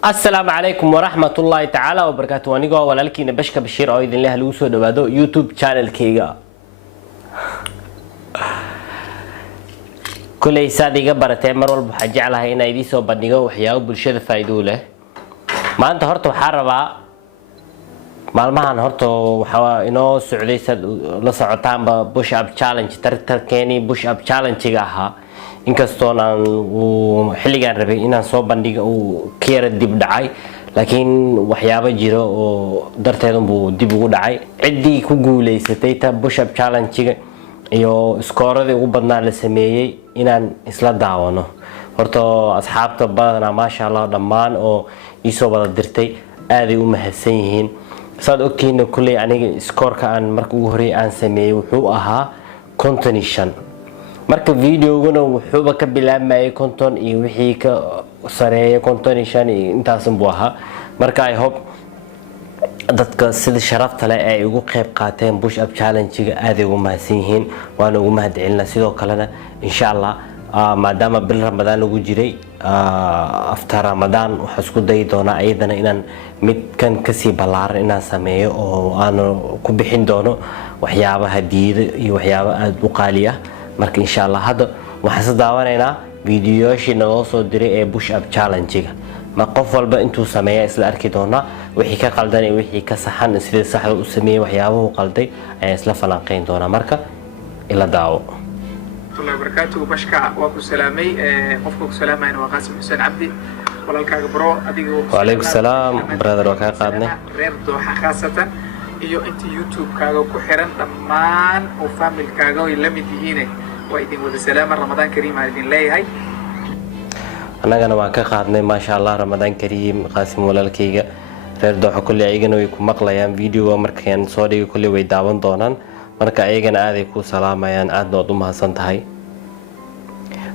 السلام عليكم ورحمة الله تعالى وبركاته. وانيقو walaalkiina bashka bashiir oo idin leh lagu soo dhawaado YouTube channel-kayga. kulay saadiga baratay mar walba waxaan jeclahay in ay idin soo bandhigo waxyaabo bulshada faa'iido u leh. maanta horta waxaan rabaa maalmahan horta waxa inoo socday la socotaanba push up challenge tartankeeni push up challenge-ga ahaa. inkastoo aan xilligan rabay inaan soo bandhigo uu ka dib dhacay laakiin waxyaabo jiro oo darteedan buu dib ugu dhacay cidii ku guuleysatay ta push up challenge-ga iyo skooradii ugu badnaa la sameeyay inaan isla daawano. horta asxaabta badan ma sha Allah dhammaan oo isoo wada dirtay aad ay u mahadsan yihiin. saad ogtihiin kulay aniga skoorka aan markii ugu horeeyay aan sameeyay wuxuu ahaa 55. marka videoguna wuxuu ka bilaabmayay konton iyo wixii ka sareeyay 55 intaas buu ahaa. marka I hope dadka sida sharafta leh ay ugu qayb qaateen push up challenge-ga aad ay ugu mahadsan yihiin. waan ugu mahadcelinaa sidoo kalena insha Allah maadaama bil Ramadaan lagu jiray after Ramadaan waxaan isku dayi doonaa ayadana inaan mid kan kasii balaaran inaan sameeyo oo aan ku bixin doono waxyaabaha hadiyada iyo waxyaabaha aad u qaali ah. marka insha Allah hadda waxaan daawanaynaa fiidiyoyaashii noo soo diray ee push up challenge-ga. ma qof walba intuu sameeyo isla arki doona wixii ka qaldan iyo wixii ka saxan sida saxda u sameeyay waxyaabaha qalday ay isla falanqeyn doona. marka ila daawo. الله وبركاته بشكا وأكو سلامي قفكو سلامين وقاسم حسين عبدي والالكاغ برو أديكو وعليكم السلام برادر وكان قادني رير دوحة خاصة iyo inta YouTube kaaga ku xiran dhammaan oo family kaaga way la mid yihiin waa idin wada salaam Ramadaan Kariim aan idin leeyahay. anagana waan ka qaadnay ma sha Allah Ramadaan Kariim qaasim walaalkayga reer dooxa kulli ayagana way ku maqlayaan video markaan soo dhigo kulli way daawan doonaan. marka ayagana aad ay ku salaamayaan aad u mahadsan tahay.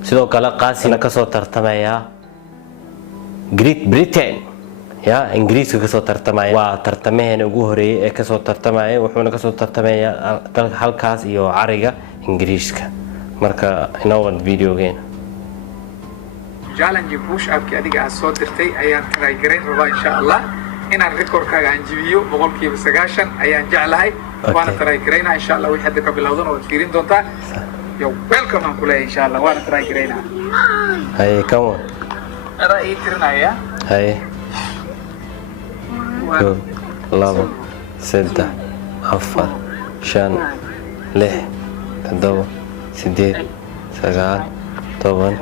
sidoo kale qaasina ka soo tartamaya Great Britain ya ingiriiska ka soo tartamaya waa tartameen ugu horeeyay ee ka soo tartamaya wuxuuna ka soo tartamaya halkaas iyo cariga ingiriiska. marka inoo wad videogeena challenge push up ki adiga soo dirtay ayaan try gareyn rabaa insha Allah inaan record-kaaga aan jibiyo 90% ayaan jeclahay. وانا تراي كرينا ان شاء الله وي حد كبلودن oo fiirin doonta yo welcome aan kula in sha Allah waana taraay karaynaa. hay come on ara ii tirnaya hay 2 labo 3 4 5 6 7 8 9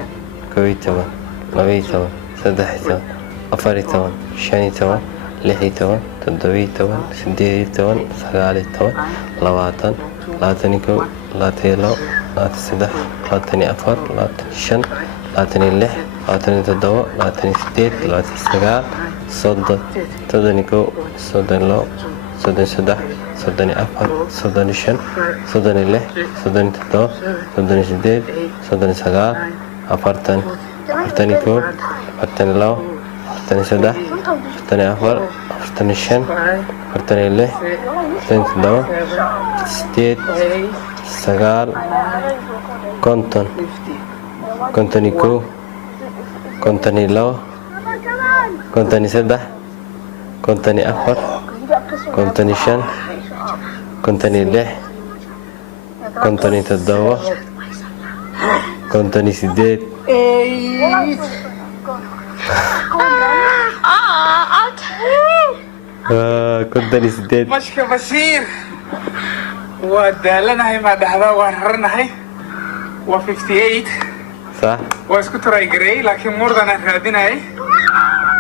10 11 12 13 14 15 لحيتون تدويتون سديتون سغاليتون لواتن لاتنيكو لاتيلو لاتسدح لاتني أفر لاتشن لاتني لح لاتني تدو لاتني سديت لاتني سغال صد تدنيكو صدنلو صدن سدح صدني أفر صدني شن صدني لح صدني تدو صدني سديت صدني سغال أفرتن أفرتنيكو أفرتني لو أفرتني سدح أفرتني أفر أفرتني شن أفرتني له أفرتني تدو ستيت سغال كونتون كونتوني كو كونتوني لو كونتوني سدح كونتوني أفر كونتوني شن كونتوني له كونتوني تدو كونتوني سديت كنت نسيت مشك بشير ودالنا هي ما دحدا وررنا هي و 58 صح واسكو تراي جري لكن مردنا رادنا هي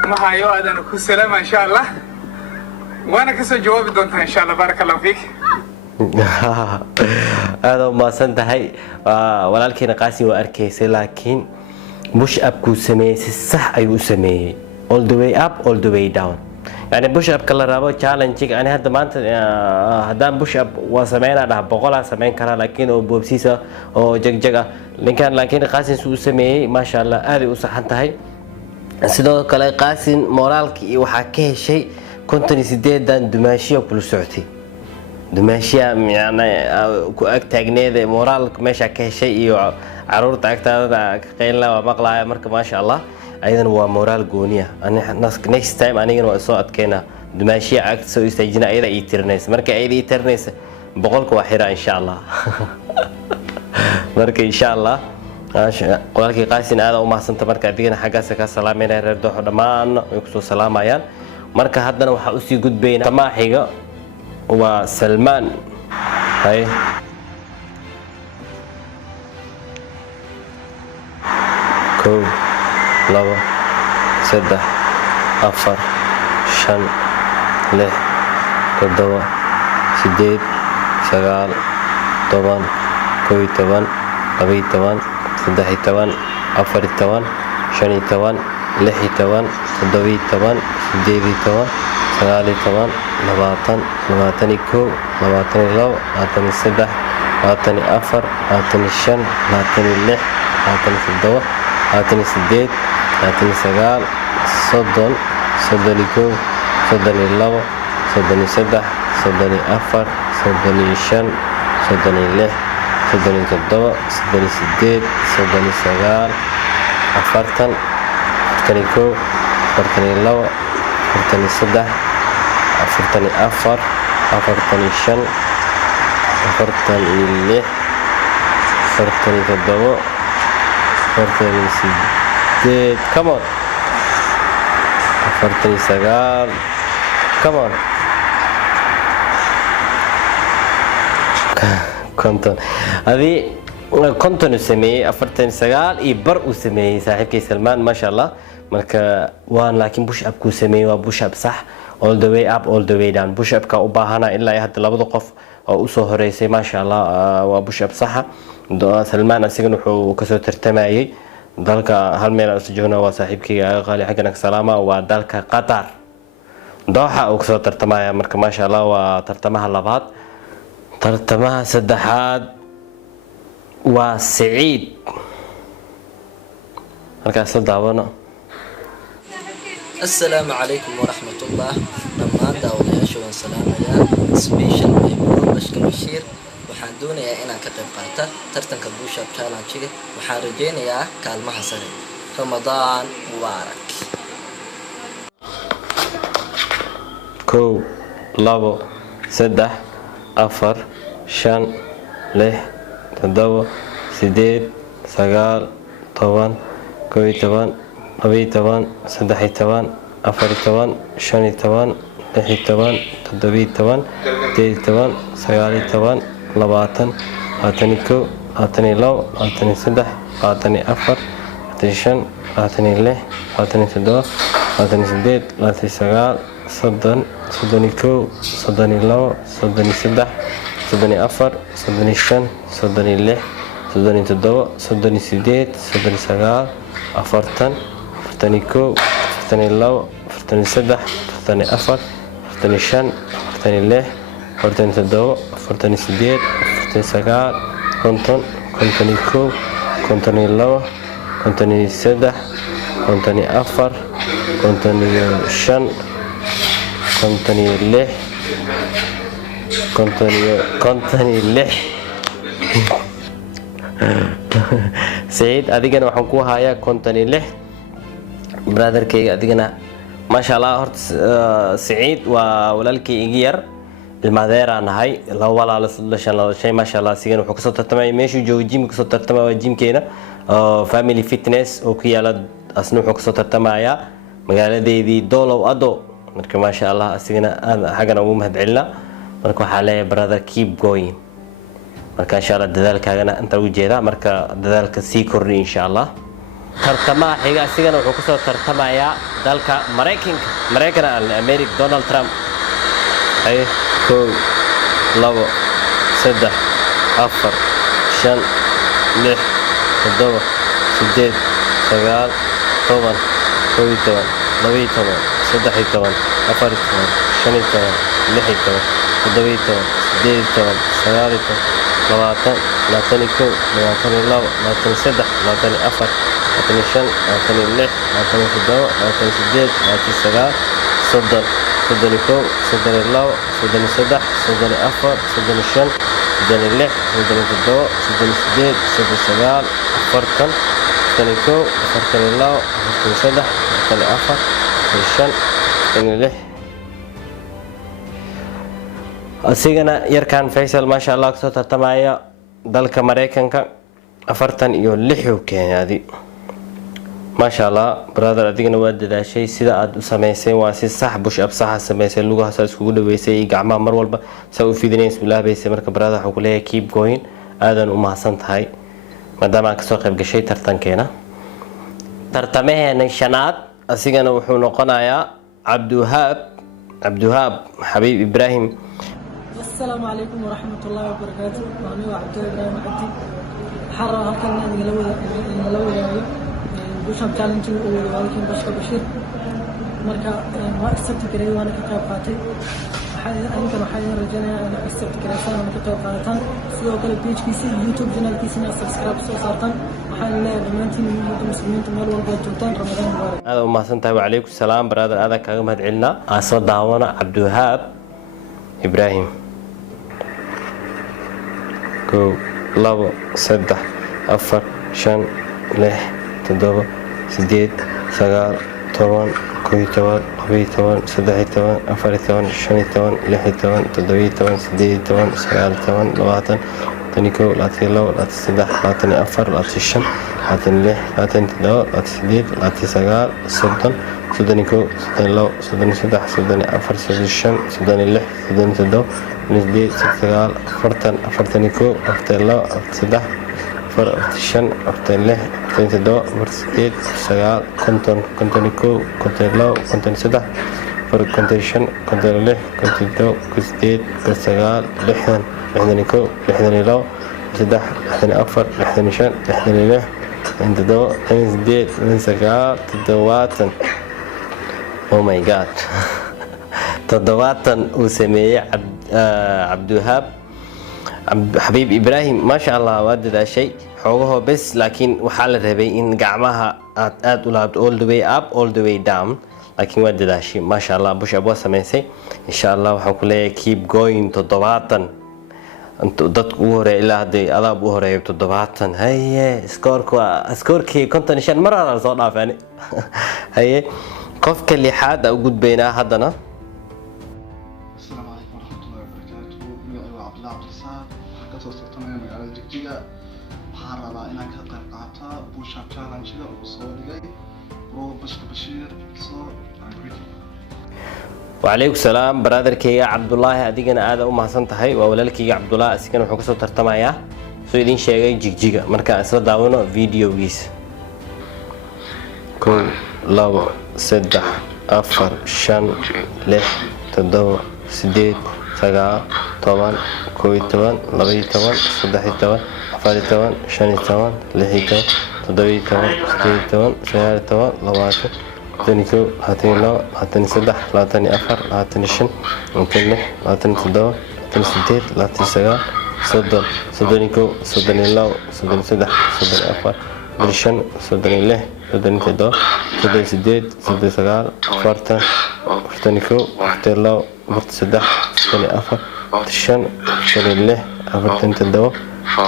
ما هايو ادنا كل سلامه ان شاء الله وانا كسو جواب دونتا ان شاء الله بارك الله فيك. هذا ما سنتهي walaalkiina qaasi waa arkaysay laakiin push up ku sameeyay sax ayuu sameeyay all the way up all the way down. يعني push up kala rabo challenge ani hadda maanta hadaan push up waa sameeyna dhaha 100 sameyn kara laakiin oo boobsiisa oo jagjag ah ninkan laakiin qaasin suu sameeyay ma sha Allah aad u saxan tahay. sidoo kale qaasin moraalki waxa ka heshay 58 dan dumaashiyo kula socotay dumaashiya yani ku ag taagneed moraalka meesha ka heshay iyo caruurta agtaada ka qeynla waa maqlaaya. marka ma sha Allah ayadana waa moraal gooniya next time anigana waa soo adkeynaa dumaashiya agta soo istaajina ayada ii tirinaysa marka ayada ii tirinaysa boqolka waa xiraa insha allah marka insha allah walaalkii qaasin aad u mahadsantahay marka adigana xaggaas ka salaameynaa reer dooxo dhammaan way ku soo salaamayaan marka haddana waxaa usii gudbaynaa tamaaxiga waa Salmaan hay kow labo saddex afar shan lix toddoba sideed sagaal toban kow iyo toban laba iyo toban saddex iyo toban afar iyo toban shan iyo toban lix iyo toban toddoba iyo toban sideed iyo toban sagaal iyo toban labaatan labaatan iyo kow labaatan iyo labo labaatan iyo saddex labaatan iyo afar labaatan iyo shan labaatan iyo lix labaatan iyo toddoba labaatan iyo sideed labaatan iyo sagaal soddon soddon iyo kow soddon iyo labo soddon iyo saddex soddon iyo afar soddon iyo shan soddon iyo lix soddon iyo toddoba soddon iyo sideed soddon iyo sagaal afartan afartan iyo kow afartan iyo labo afartan iyo saddex afartan iyo afar afartan iyo shan afartan iyo lix afartan iyo toddoba afartan iyo sideed come on afartan iyo sagaal come on konton adii konton uu sameeyey afartan iyo sagaal iyo bar uu sameeyey saaxiibkay Salmaan maasha Allah marka waan laakiin push up ku sameeyey waa push up sax all the way up all the way down push up ka u baahana ilaa hadda labada qof oo u soo horeysay maasha Allah waa push up sax Salmaan asigana wuxuu ka soo tartamayay dalka hal meel aan soo joogno waa saaxiibkayga qaali xagana salaama waa dalka Qatar dooxa uu ka soo tartamaya marka maasha Allah waa tartamaha labaad tartamaha saddexaad waa Saciid markaas daawano السلام عليكم ورحمة الله دمان داودياشو وان سلاميا سبيشال بشكل بشير waxaan doonayaa inaan ka qayb qaato tartanka push up challenge waxaan rajeynayaa kaalmaha sare Ramadan Mubarak kow labo saddex afar shan lix toddoba sideed sagaal toban kow iyo toban laba iyo toban saddex iyo toban afar iyo toban shan iyo toban lix iyo toban toddoba iyo toban sideed iyo toban sagaal iyo toban labaatan labaatan iyo kow labaatan iyo labo labaatan iyo saddex labaatan iyo afar labaatan iyo shan labaatan iyo lix labaatan iyo toddoba labaatan iyo sideed labaatan iyo sagaal soddon soddon iyo kow soddon iyo labo soddon iyo saddex soddon iyo afar soddon iyo shan soddon iyo lix soddon iyo toddoba soddon iyo sideed soddon iyo sagaal afartan afartan iyo kow afartan iyo labo afartan iyo saddex afartan iyo afar afartan iyo shan afartan iyo lix afartan iyo toddoba afartan iyo sideed afartan iyo sagaal konton konton iyo kow konton iyo labo konton iyo saddex konton iyo afar konton iyo shan konton iyo lix konton iyo lix Saciid adigana waxaan ku hayaa konton iyo lix brotherkayga adigana maasha Allah horta Saciid waa walaalkay iga yar ilmaadeeraan nahay laba walaal la shay maasha Allah asigana wuxuu kasoo tartamay meeshuu joogo gym kasoo tartamay waa gymkeena family fitness oo ku yaala asna wuxuu kasoo tartamaya magaaladeedii Doolow Ado marka maasha Allah asigana xagana ugu mahadcelina marka waxaa leeyahay brother keep going marka insha Allah dadaalkaagana inta u jeeda marka dadaalka sii kordhi insha Allah tartamaha xiga asigana wuxuu kasoo tartamaya dalka Mareykanka America Donald Trump ay kow labo saddex afar shan lix toddoba sideed sagaal toban kow iyo toban laba iyo toban saddex iyo toban afar iyo toban shan iyo toban lix iyo toban toddoba iyo toban sideed iyo toban sagaal iyo toban labaatan labaatan iyo kow labaatan iyo labo labaatan iyo saddex labaatan iyo afar labaatan iyo shan labaatan iyo lix labaatan iyo toddoba labaatan iyo sideed labaatan iyo sagaal soddon soddon iyo kow soddon iyo labo soddon iyo saddex soddon iyo afar soddon iyo shan soddon iyo lix soddon iyo toddoba soddon iyo sideed soddon iyo sagaal afartan فرتنيكو فرتنيلاو فرتنسدح فرتني أفر فرتنشن فرتني لح أسيقنا يركان فيصل ما شاء الله كسو ترتمايا دالك مريكنك أفرتن إيو لحيو كين هذه ما شاء الله برادر أدينا واد ذا شيء سيدا أد سميسين واسي صح بوش أب صح سميسين لغة ساس كودا بيسي قعما مر والبا سوي في دنيا بسم الله بيسي مركب برادر حقوليه كيب جوين آذن وما حسنت هاي ما دام عك سوق يبقى شيء ترتن كينا ترتمه نشانات أسيقنا وحنا قنايا عبد الوهاب حبيب إبراهيم. السلام عليكم ورحمة الله وبركاته. أنا عبد إبراهيم عبدي حرة هكذا نلوي بوشام تالنت ولكن بشير مركا ما استبت كري وأنا كتاب قاتي أنا كم حاجة رجعنا أنا استبت كري سنة أنا كتاب قاتن سوى كل بيج كيسي يوتيوب جنال كيسي أنا سبسكرايب صارتن وحال لا بمنتي من المسلمين تمال والقى توتان رمضان مبارك. هذا وما سنتها وعليكم السلام برادر هذا كلام هاد علنا أصلا دعوانا عبد الوهاب إبراهيم. كو لابو سدح أفر شن لح تدوب سديد سجال توان كوي توان أبي توان سدحي توان أفر توان شني توان لحي توان تدوي توان سديد توان سجال توان لواتن تنيكو لاتي لو لاتي سدح لاتني أفر لاتي شن لاتني لح لاتني تدو لاتي سديد لاتي سجال سدن سدنيكو سدن لو سدني سدح سدني أفر سدني شن سدني لح سدني تدو نسديد سجال أفرتنيكو أفرتن لو أفرتسدح فرشن أفتن له أفتن تدو فرسديد سجال كنتنيكو كنتن لو كنتن سدح فركنتشن كنتن له كنتن تدو كسديد كسجال لحدنيكو لحدني لو سدح لحدني أفر لحدني شن لحدني له أنت دو نسديد من سجال تدواتن أو ماي جاد تدواتن وسميه عبد الوهاب حبيب إبراهيم ما شاء الله واد ذا شيء حوجه بس لكن وحال الربي إن جمعها أد ولعبت all the way up all the way down لكن واد ذا شيء ما شاء الله بوش أبوه سميسي إن شاء الله وحكولي keep going تضباطن أنت ضد أوره إلى هذه أضرب أوره تضباطن هي سكوركي كنت نشان مرة على صوت عفاني هي قف كل حد أوجد بينها هذانا. وعليكم السلام برادر كيا عبد الله أدينا هذا أم حسن تهي وأولاد كيا عبد الله أسكن وحكسو ترتمايا سويدين شيء جيجا مركا أسرع داونا فيديو جيس كل لو سدح أفر شن لح تدو سديد سجا طبعا كوي طبعا لبي طبعا سدحي طبعا أفر طبعا شني طبعا لحي طبعا تدوي طبعا سديد طبعا سيار طبعا لواتو تنيكو هاتين لو هاتين سدح لاتني أفر لاتني شن ممكن لح لاتني تدو لاتني سديد لاتني سجا سدنيكو سدني لو سدني سدح سدني أفر برشن سدني لح سدني تدو سدني سديد سدني سجا فرتنيكو فرتن لو فرت سدح سدني أفر برشن سدني لح أفرتن تدو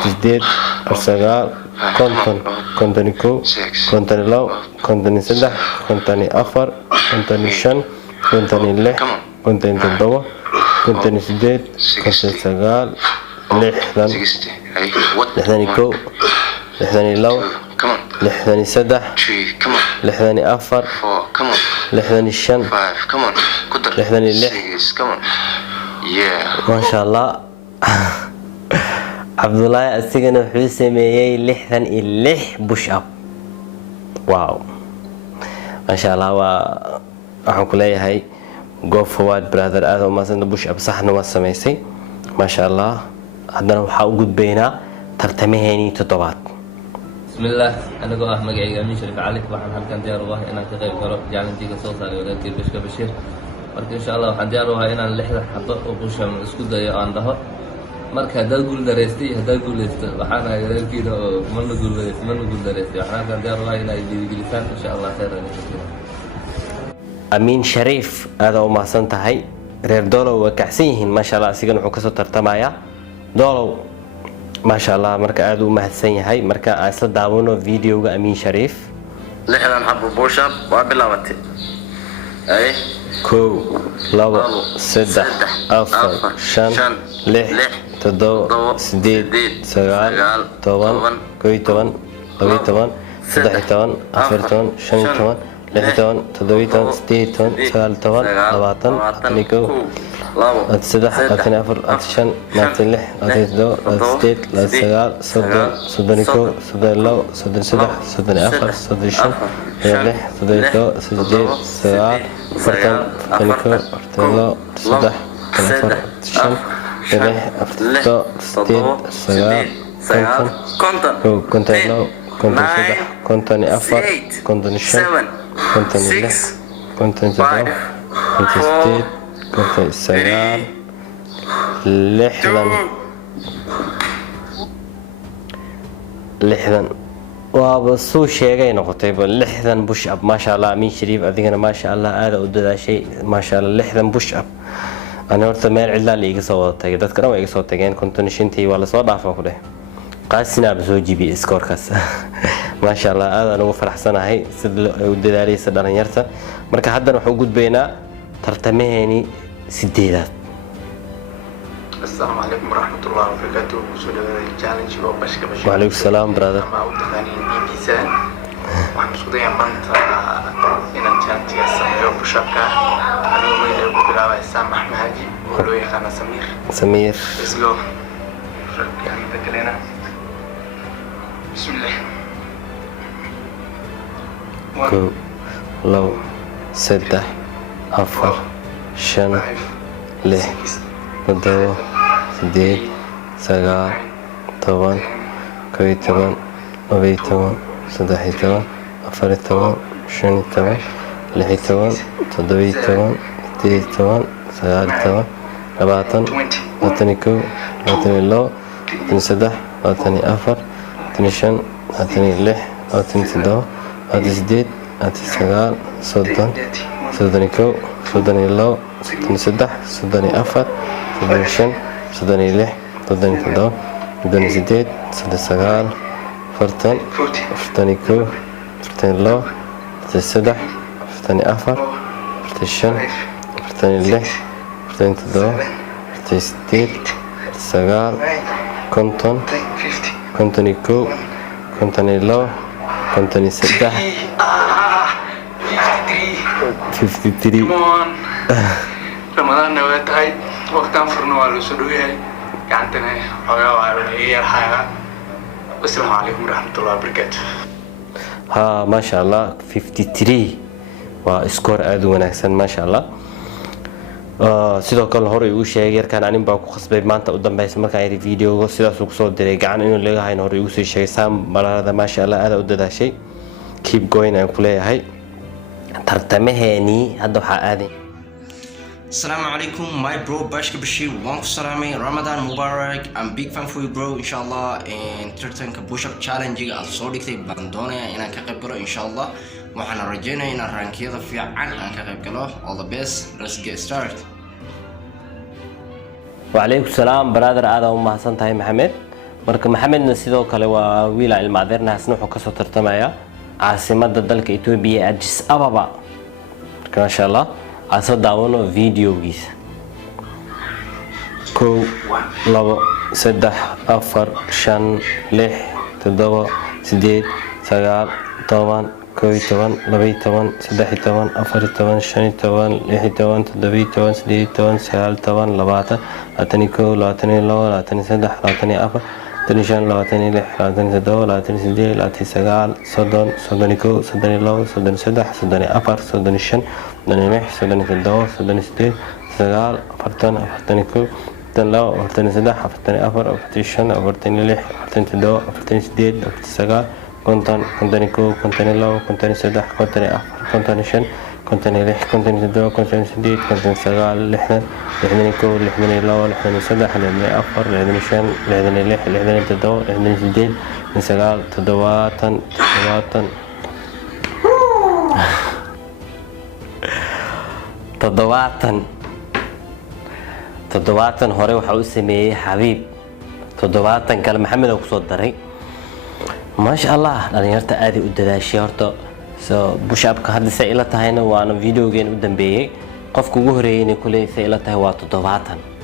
سديد أرسجال كنتنيكو كنتني لو كنتني سدح كنتني أفر كنتني شن كنتني لح كنتني تدو كنتني سديد كنتني سجال لحدنيكو لحدني لو لحدني سدح لحدني أفر لحدني شن لحدني لح ما شاء الله عبد الله أسيقنا حسمي لحدن اللح بوش أب واو ما شاء الله وأحن كلها هاي go forward brother هذا ما سند بوش أب صح نواس سميسي ما شاء الله هذا وحاول بينا ترتمهني تطبات. بسم الله أنا قاه مجيء أمين شريف عليك وحن هالكن ديار الله إن كغير قرب يعني نتيجة صوت على ولاد كير بشكل بشير مرك إن شاء الله وحن ديارها إن اللحظة حضر وبوشة من اسكود ضيق عندها مرك هذا يقول درستي هذا يقول است وحنا غير كده ما نقول درستي وحنا كان ديارها إن يجي لسان إن شاء الله خير أمين شريف هذا وما سنت هاي رير دولو وكحسيهن ما شاء الله سيجن حكسو ترتمايا دولو ما شاء الله marka aad u mahadsan yahay marka aan isla daawano videoga Amin Sharif 6 xabo push up waa bilaabatay ay 1 2 3 4 5 6 7 8 9 10 11 12 13 14 15 16 17 18 19 20 21 22 لحظة وبصو شيء نقطة لحظة بوش أب ما شاء الله أمين شريف أذكر ما شاء الله هذا وده شيء ما شاء الله لحظة بوش أب أنا ورث مال علا اللي يقصوا تاجي تذكر ما يقصوا تاجين كنت نشنتي ولا صوت ضعف أخوه قاسنا بزوجي بي سكور كاس ما شاء الله هذا أنا فرح سنة هاي وده لي سدنا يرثى مركز حدا وحوجود بينا ترتمهني سديدات. السلام عليكم ورحمة الله وبركاته. وصول التشالنج وبشكر بشكر. وعليكم السلام برادر. ما ودخاني بيسان وحمسوديا مانتا إن التشالنج السمير بشكر. أنا ويلي بقولها سامح مهاجي ولوي خانا سمير. Let's go. يعني تكلينا. بسم الله. كو لو سدة أفر شن له مدو سديد سجال طبعا كوي طبعا أبي طبعا سدحي طبعا أفر طبعا شن طبعا لحي طبعا تدوي طبعا تي طبعا سجال طبعا رباطن وطني كو وطني لو وطني سدح وطني أفر وطني شن وطني لح وطني تدو وطني سديد وطني سجال صدن صدني كو صدني لو صدني سدح صدني أفر صدني شن صدني لح صدني تدو صدني سديد صدني سجال فرتن فرتني كو فرتني لو فرتني سدح فرتني أفر فرتني شن فرتني لح فرتني تدو فرتني سديد سجال كنتن كنتني كو كنتني لو كنتني سدح 53 رمضان نوات هاي وقتان فرنو على سدوي هاي كانتنا حوالي وعلى حاجة. السلام عليكم ورحمة الله وبركاته. ها ما شاء الله 53 وسكور aad u wanaagsan ما شاء الله. sidoo kale hore uu sheegay yarkan anin baa ku khasbay maanta u dambeysay marka ay videoga sidaas uu soo diray gacan inuu leeyahay hayna hore uu soo sheegay saam balada ما شاء الله aad u dadaashay keep going aan ku leeyahay tartamaheeni hadda waxa aaday. Assalamu alaikum, my bro Bashka Bashir. One salami, Ramadan Mubarak. I'm big fan for you, bro. Inshallah, and thirteen push-up challenge. I'll solve it. Bandone, and I can go. Inshallah, وحنا رجعنا إن الرانكية في عن كذا كله. All the best. Let's get started. وعليكم السلام برادر هذا وما حسن تاي محمد. مركب محمد نسيدو كله وويلا المعذرنا سنوحو كسو ترتمايا. عاصمة دلك إثيوبيا أديس أبابا. ما شاء الله. أصلا داونو فيديو جيس. كو لو سدح أفر شن لح تدوا سديد سجال طبعا كوي طبعا لبي طبعا سدحي طبعا أفر طبعا شني طبعا لحي طبعا تدوي طبعا سديد طبعا سجال طبعا لبعته لاتني كو لاتني لو لاتني سدح لاتني أفر لاتني شن لاتني لح لاتني تدوا لاتني سديد لاتني سجال صدن صدني كو صدني لو صدني سدح صدني أفر صدني شن صدني مح صدني تدوا صدني سديد سجال أفرتن أفرتني كو أفرتن لو أفرتني سدح أفرتني أفر أفرتني شن أفرتني لح أفرتني تدوا أفرتني سديد أفرتني سجال كنتني كو كنتني لو كنتني سدح كنتني أفر كنتني شن كنتني لح كنتني تدوا كنتني سديد كنتني سجال لحدني كو لحدني لو لحدني سدح لحدني أفر لحدني شن لحدني لح لحدني تدوا لحدني سديد سجال تدواتن تدواتن هوري waxa uu sameeyay xabiib toddobaatan kale maxamed oo kusoo daray maasha allah dhalinyarta aad u dadaashay horta so push upka hadda say ila tahayna waana videogeen u dambeeyay qofka ugu horeeyay kulay say ila tahay waa 70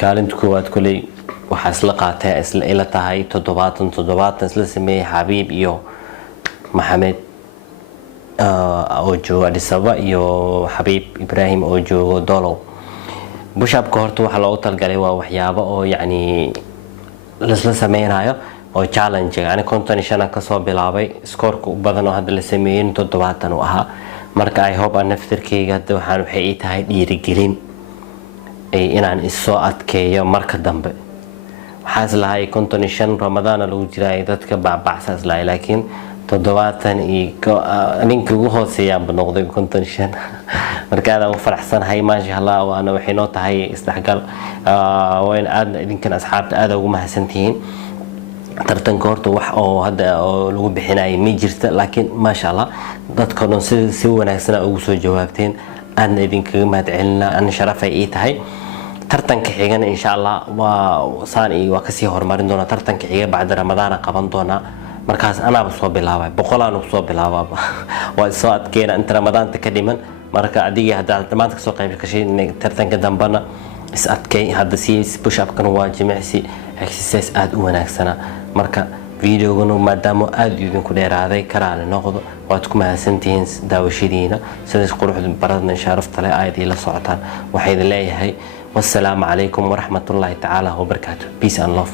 kaalinta koowaad kulay waxaa isla qaatay isla ila tahay 70 isla sameeyay Xabiib iyo Maxamed oo jooga Addis Ababa iyo Xabiib Ibrahim oo jooga Dolow push upka horta waxa loogu talgalay waa waxyaabo oo yacni la sameynayo oo challenge yani 55 ka soo bilaabay scoorka badan oo hadda la sameeyay 70 oo ahaa marka I hope aan naftirkeyga hadda waxay ii tahay dhiirigelin inaan isoo adkeeyo marka dambe waxaa islahay 55 Ramadaan lagu jiray dadka baabacsa islahay laakiin 70 iyo ninka ugu hooseeyaa noqday 55 marka aad u faraxsanahay maasha Allah waana waxay noo tahay isdhaxgal waan aad idinkan asxaabta aad ugu mahadsantihiin tartanka horta wax oo hadda lagu bixinay ma jirto laakiin maasha Allah dadka dhan si wanaagsan ugu soo jawaabteen aan idinkaga mahadcelinaa aan sharafay ii tahay tartanka xigana insha Allah waa saan iyo waa kasii horumarin doona tartanka xiga bacda Ramadaan qaban doona markaas anaaba soo bilaabay boqolaan u soo bilaababa waa soo adkeena inta Ramadaanta ka dhiman marka adiga hadda dhammaan ka soo qayb gashay tartanka dambana is adkay hadda si push up kan waa jimicsi exercise aad u wanaagsana marka videogana maadaama aad idinku dheeraaday karaan noqdo waad ku mahadsantihiin daawashadiina sidaas quruxda baradna sharafta leh aad ila socotaan waxay leeyahay والسلام عليكم ورحمة الله تعالى وبركاته peace and love